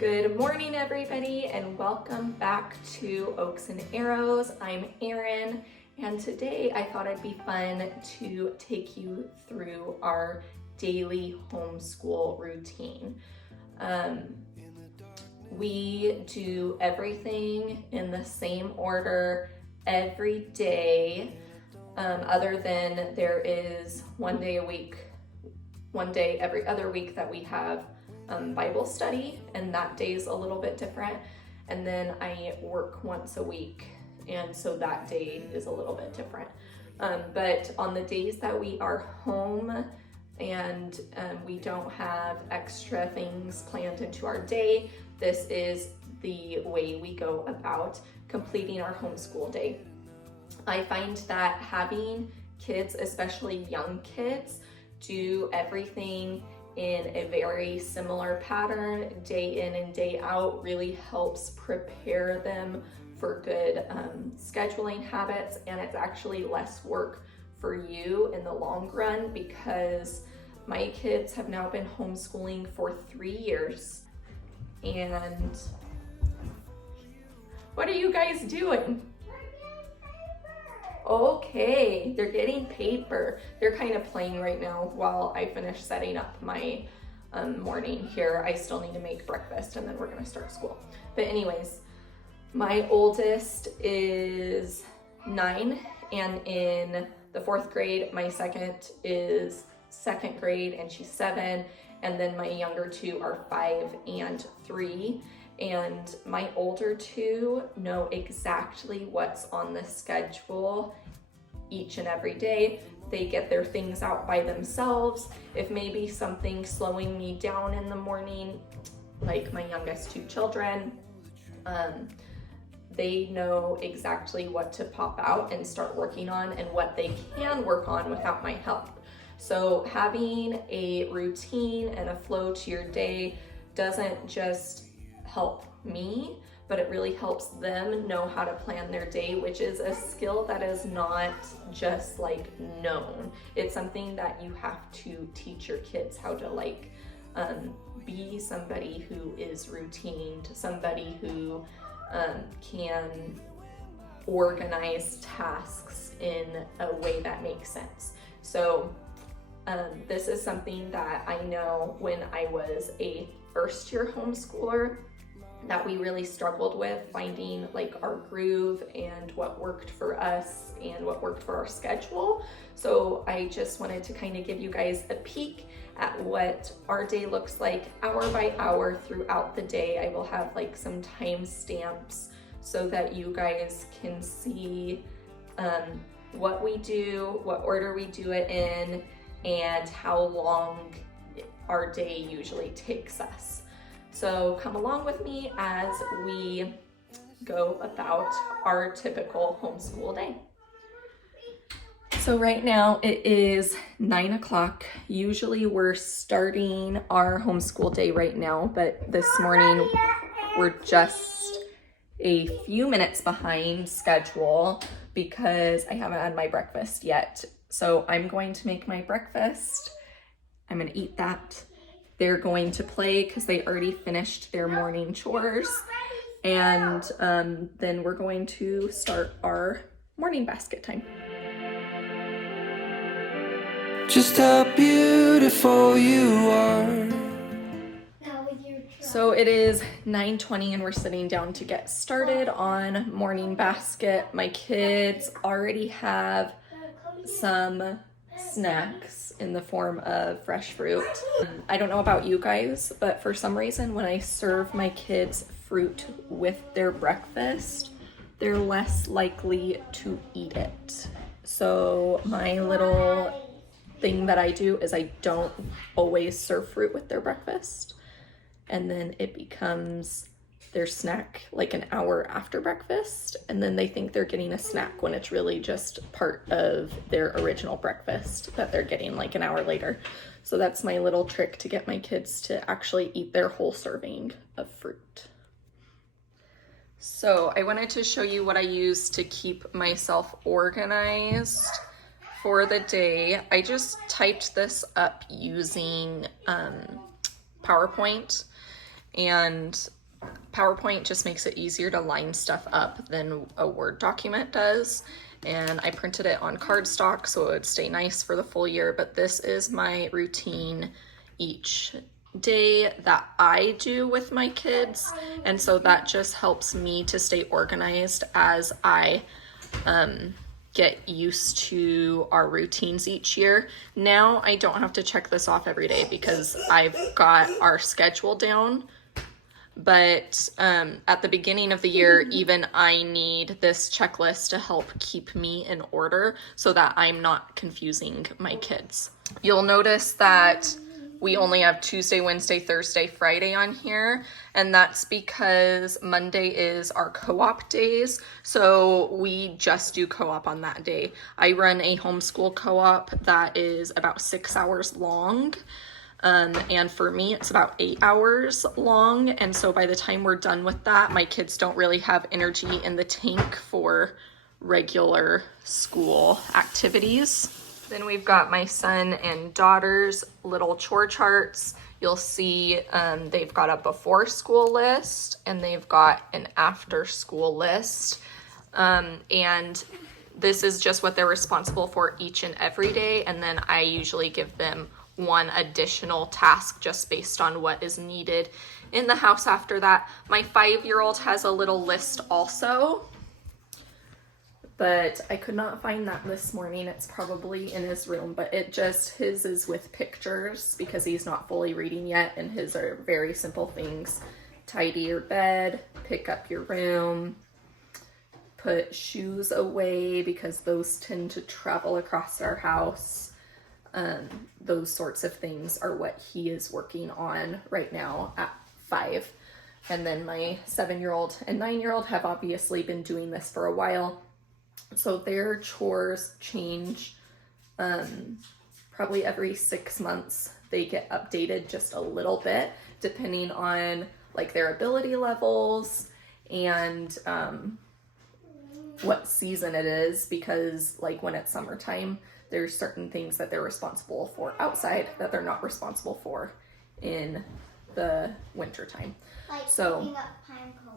Good morning, everybody, and welcome back to Oaks and Arrows. I'm Erin, and today I thought it'd be fun to take you through our daily homeschool routine. We do everything in the same order every day, other than there is one day every other week that we have Bible study, and that day's a little bit different. And then I work once a week, and so that day is a little bit different. But on the days that we are home and we don't have extra things planned into our day, this is the way we go about completing our homeschool day. I find that having kids, especially young kids, do everything in a very similar pattern day in and day out really helps prepare them for good scheduling habits, and it's actually less work for you in the long run because my kids have now been homeschooling for 3 years. And what are you guys doing? Okay, they're getting paper. They're kind of playing right now while I finish setting up my morning here. I still need to make breakfast and then we're gonna start school. But anyways, my oldest is 9 and in the 4th grade. My second is 2nd grade and she's 7. And then my younger 2 are 5 and 3. And my older 2 know exactly what's on the schedule each and every day. They get their things out by themselves. If maybe something's slowing me down in the morning, like my youngest 2 children, they know exactly what to pop out and start working on and what they can work on without my help. So having a routine and a flow to your day doesn't just help me, but it really helps them know how to plan their day, which is a skill that is not just like known. It's something that you have to teach your kids how to be somebody who is routined, somebody who can organize tasks in a way that makes sense. So this is something that I know when I was a first-year homeschooler that we really struggled with, finding like our groove and what worked for us and what worked for our schedule. So I just wanted to kind of give you guys a peek at what our day looks like hour by hour throughout the day. I will have like some time stamps so that you guys can see what we do, what order we do it in, and how long our day usually takes us. So come along with me as we go about our typical homeschool day. So right now it is 9 o'clock. Usually we're starting our homeschool day right now, but this morning we're just a few minutes behind schedule because I haven't had my breakfast yet. So I'm going to make my breakfast. I'm gonna eat that. They're going to play because they already finished their morning chores. And then we're going to start our morning basket time. Just how beautiful you are. So it is 9:20 and we're sitting down to get started on morning basket. My kids already have some snacks in the form of fresh fruit. I don't know about you guys, but for some reason when I serve my kids fruit with their breakfast, they're less likely to eat it. So my little thing that I do is I don't always serve fruit with their breakfast, and then it becomes their snack like an hour after breakfast, and then they think they're getting a snack when it's really just part of their original breakfast that they're getting like an hour later. So that's my little trick to get my kids to actually eat their whole serving of fruit. So I wanted to show you what I use to keep myself organized for the day. I just typed this up using PowerPoint. and PowerPoint just makes it easier to line stuff up than a Word document does. And I printed it on cardstock so it would stay nice for the full year, but this is my routine each day that I do with my kids. And so that just helps me to stay organized as I get used to our routines each year. Now I don't have to check this off every day because I've got our schedule down. But at the beginning of the year, even I need this checklist to help keep me in order so that I'm not confusing my kids. You'll notice that we only have Tuesday, Wednesday, Thursday, Friday on here, and that's because Monday is our co-op days, so we just do co-op on that day. I run a homeschool co-op that is about 6 hours long. And for me, it's about 8 hours long. And so by the time we're done with that, my kids don't really have energy in the tank for regular school activities. Then we've got my son and daughter's little chore charts. You'll see they've got a before school list and they've got an after school list. And this is just what they're responsible for each and every day. And then I usually give them one additional task just based on what is needed in the house after that. My 5-year-old has a little list also, but I could not find that this morning. It's probably in his room, but his is with pictures because he's not fully reading yet, and his are very simple things. Tidy your bed, pick up your room, put shoes away because those tend to travel across our house. Those sorts of things are what he is working on right now at 5. And then my 7-year-old and 9-year-old have obviously been doing this for a while. So their chores change probably every 6 months. They get updated just a little bit depending on like their ability levels and what season it is, because like when it's summertime, there's certain things that they're responsible for outside that they're not responsible for in the winter time.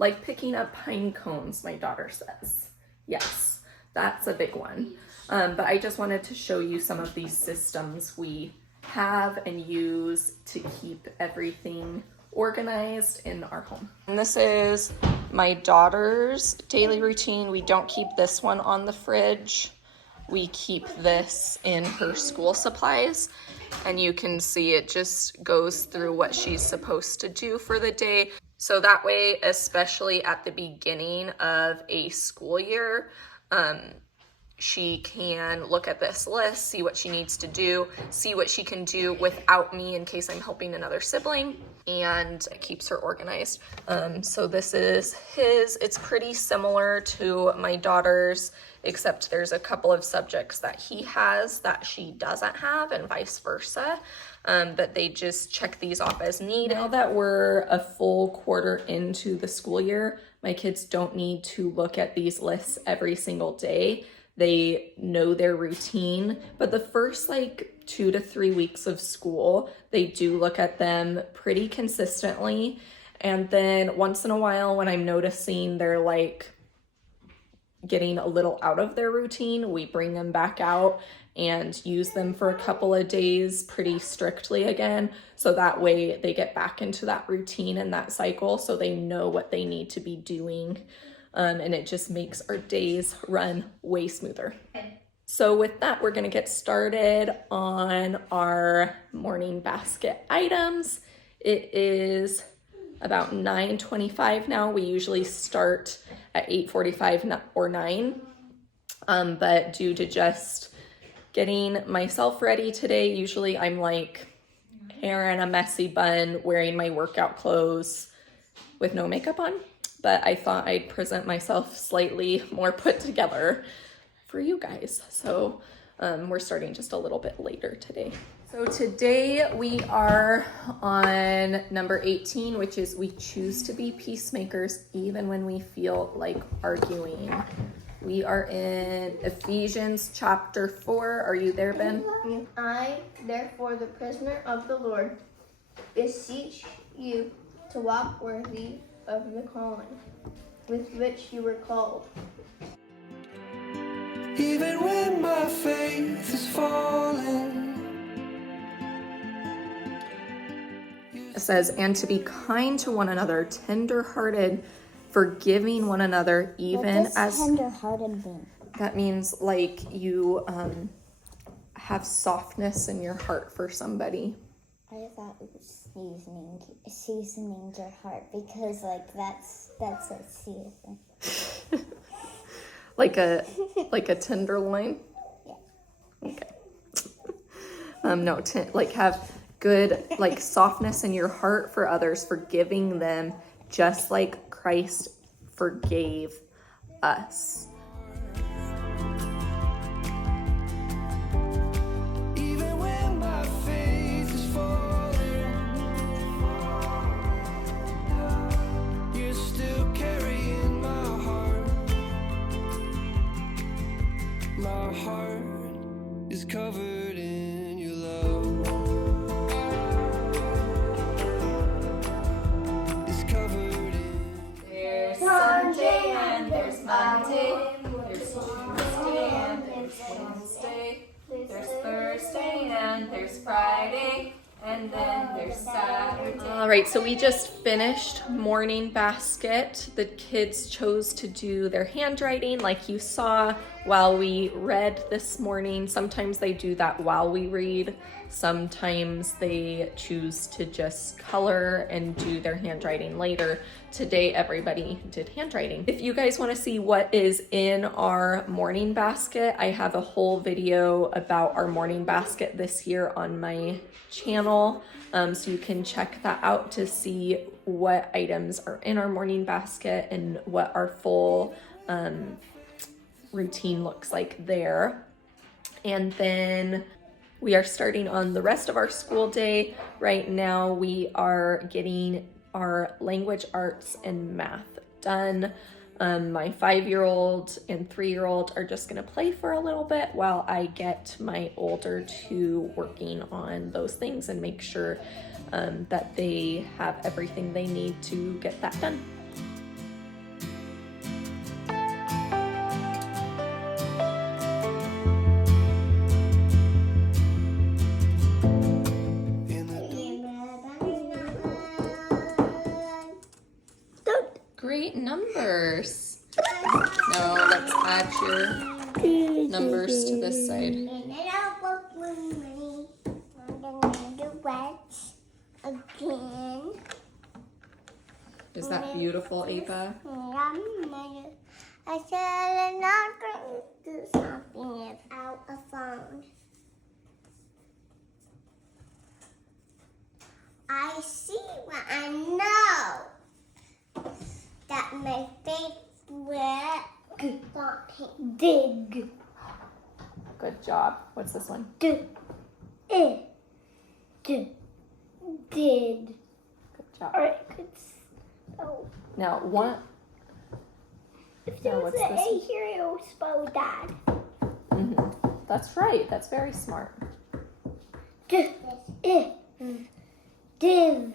Like picking up pine cones, my daughter says. Yes, that's a big one. But I just wanted to show you some of these systems we have and use to keep everything organized in our home. And this is my daughter's daily routine. We don't keep this one on the fridge. We keep this in her school supplies, and you can see it just goes through what she's supposed to do for the day. So that way, especially at the beginning of a school year, she can look at this list, see what she needs to do, see what she can do without me in case I'm helping another sibling, and it keeps her organized. So this is his. It's pretty similar to my daughter's, except there's a couple of subjects that he has that she doesn't have and vice versa. But they just check these off as needed. Now that we're a full quarter into the school year, my kids don't need to look at these lists every single day. They know their routine, but the first like 2 to 3 weeks of school, they do look at them pretty consistently. And then once in a while, when I'm noticing they're like getting a little out of their routine, we bring them back out and use them for a couple of days pretty strictly again. So that way they get back into that routine and that cycle so they know what they need to be doing. And it just makes our days run way smoother. So with that, we're gonna get started on our morning basket items. It is about 9:25 now. We usually start at 8:45 or 9. But due to just getting myself ready today, usually I'm like hair in a messy bun, wearing my workout clothes with no makeup on. But I thought I'd present myself slightly more put together for you guys. So we're starting just a little bit later today. So today we are on number 18, which is we choose to be peacemakers even when we feel like arguing. We are in Ephesians chapter 4. Are you there, Ben? I, therefore, the prisoner of the Lord, beseech you to walk worthy of the calling with which you were called. Even when my faith is falling. It says, and to be kind to one another, tender-hearted, forgiving one another, even what does as tender-hearted mean? that means like you have softness in your heart for somebody. I thought it was seasoning your heart, because like that's a season. like a tenderloin. Yeah. Okay. No, like have good like softness in your heart for others, forgiving them just like Christ forgave us. Even when my faith is falling, you're still carrying my heart. My heart is covered in your love. It's covered in. There's Sunday and there's Monday, there's Tuesday and there's Wednesday, there's Thursday and there's Friday, and then there's Saturday. All right, so we just finished morning basket. The kids chose to do their handwriting like you saw while we read this morning. Sometimes they do that while we read. Sometimes they choose to just color and do their handwriting later. Today, everybody did handwriting. If you guys want to see what is in our morning basket, I have a whole video about our morning basket this year on my channel. So you can check that out to see what items are in our morning basket and what our full routine looks like there. And then we are starting on the rest of our school day. Right now we are getting our language arts and math done. My 5-year-old and 3-year-old are just gonna play for a little bit while I get my older two working on those things and make sure that they have everything they need to get that done. Great numbers. Now let's add your numbers to this side. Again. Is that beautiful, Ava? I said I'm not going to do something without a phone. I see what I know. That my favorite thought dig. Good job. What's this one? Did. Good job. All right, good. Oh. Now one. If there was an A here, it would spell dad. That's right. That's very smart. Div. Div.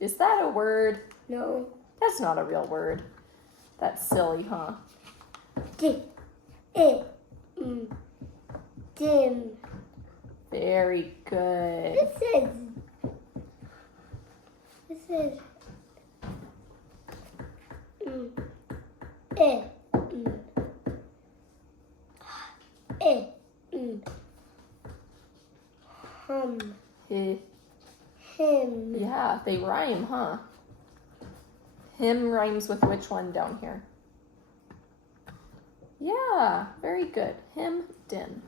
Is that a word? No. That's not a real word. That's silly, huh? Div. Dim. Very good. This is. Him. Yeah, they rhyme, huh? Him rhymes with which one down here? Yeah, very good. Him, dim.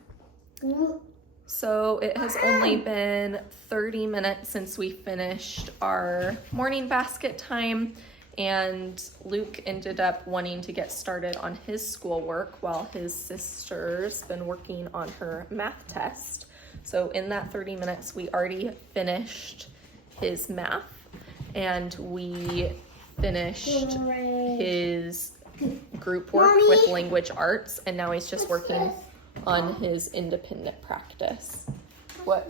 So it has only been 30 minutes since we finished our morning basket time, and Luke ended up wanting to get started on his schoolwork while his sister's been working on her math test. So in that 30 minutes, we already finished his math, and we finished his group work with language arts, and now he's just working on his independent practice. What?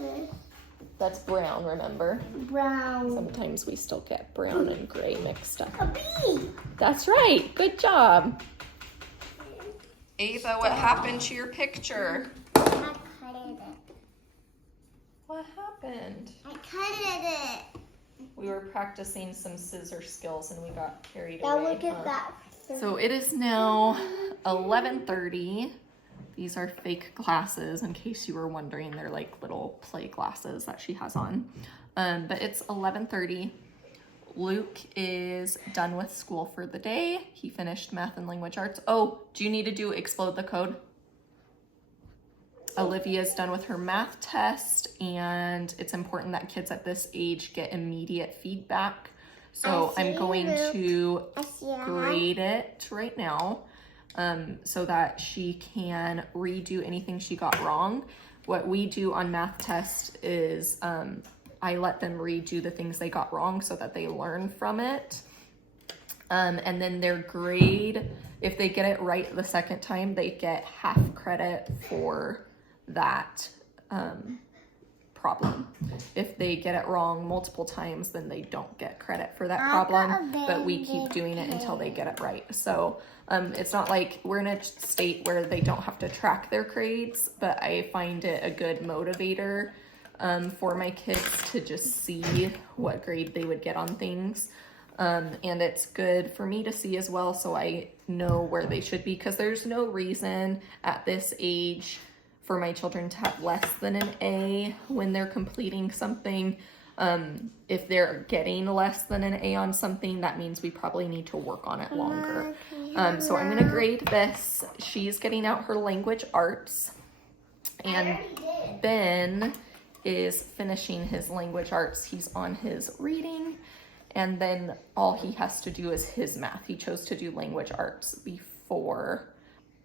That's brown, remember? Brown. Sometimes we still get brown and gray mixed up. A bee. That's right, good job. Ava, what happened to your picture? I cutted it. What happened? I cutted it. We were practicing some scissor skills and we got carried Now away. look at that. So it is now 11:30. These are fake glasses, in case you were wondering. They're like little play glasses that she has on. But it's 11:30. Luke is done with school for the day. He finished math and language arts. Oh, do you need to do explode the code? Olivia's done with her math test, and it's important that kids at this age get immediate feedback. So I'm going to grade it right now so that she can redo anything she got wrong. What we do on math test is I let them redo the things they got wrong so that they learn from it. And then their grade, if they get it right the second time, they get half credit for that problem. If they get it wrong multiple times, then they don't get credit for that problem, but we keep doing it until they get it right. So it's not like we're in a state where they don't have to track their grades, but I find it a good motivator for my kids to just see what grade they would get on things. And it's good for me to see as well, so I know where they should be, because there's no reason at this age for my children to have less than an A when they're completing something. If they're getting less than an A on something, that means we probably need to work on it longer. So I'm gonna grade this. She's getting out her language arts, and Ben is finishing his language arts. He's on his reading, and then all he has to do is his math. He chose to do language arts before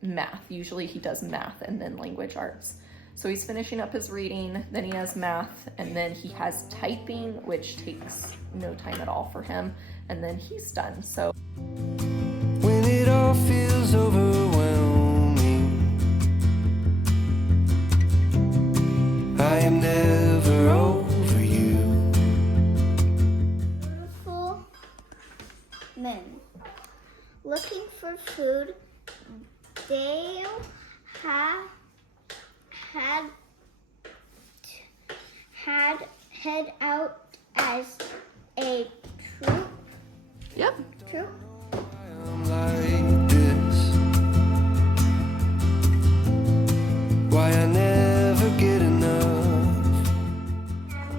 math. Usually he does math and then language arts. So he's finishing up his reading, then he has math, and then he has typing, which takes no time at all for him, and then he's done. So when it all feels overwhelming, I am never over you. Beautiful men looking for food. They had head out as a troop. yep. I'm like this. Why I never get enough.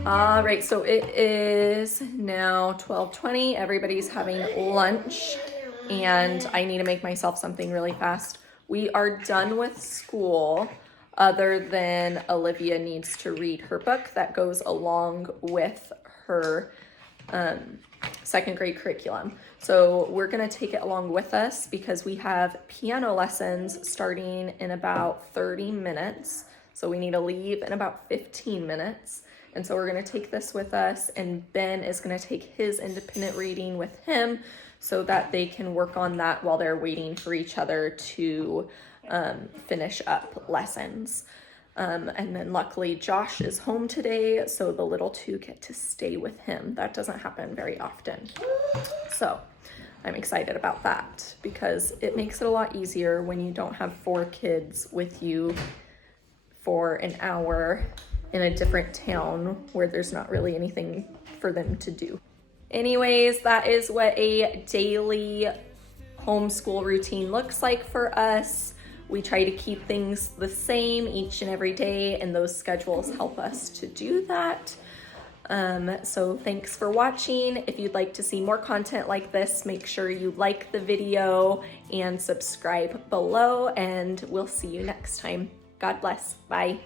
All right, so it is now 12:20. Everybody's having lunch, and I need to make myself something really fast. We are done with school, other than Olivia needs to read her book that goes along with her second grade curriculum. So we're gonna take it along with us because we have piano lessons starting in about 30 minutes. So we need to leave in about 15 minutes. And so we're gonna take this with us, and Ben is gonna take his independent reading with him so that they can work on that while they're waiting for each other to finish up lessons. And then luckily Josh is home today, so the little two get to stay with him. That doesn't happen very often. So I'm excited about that because it makes it a lot easier when you don't have 4 kids with you for an hour in a different town where there's not really anything for them to do. Anyways, that is what a daily homeschool routine looks like for us. We try to keep things the same each and every day, and those schedules help us to do that. So thanks for watching. If you'd like to see more content like this, make sure you like the video and subscribe below, and we'll see you next time. God bless. Bye.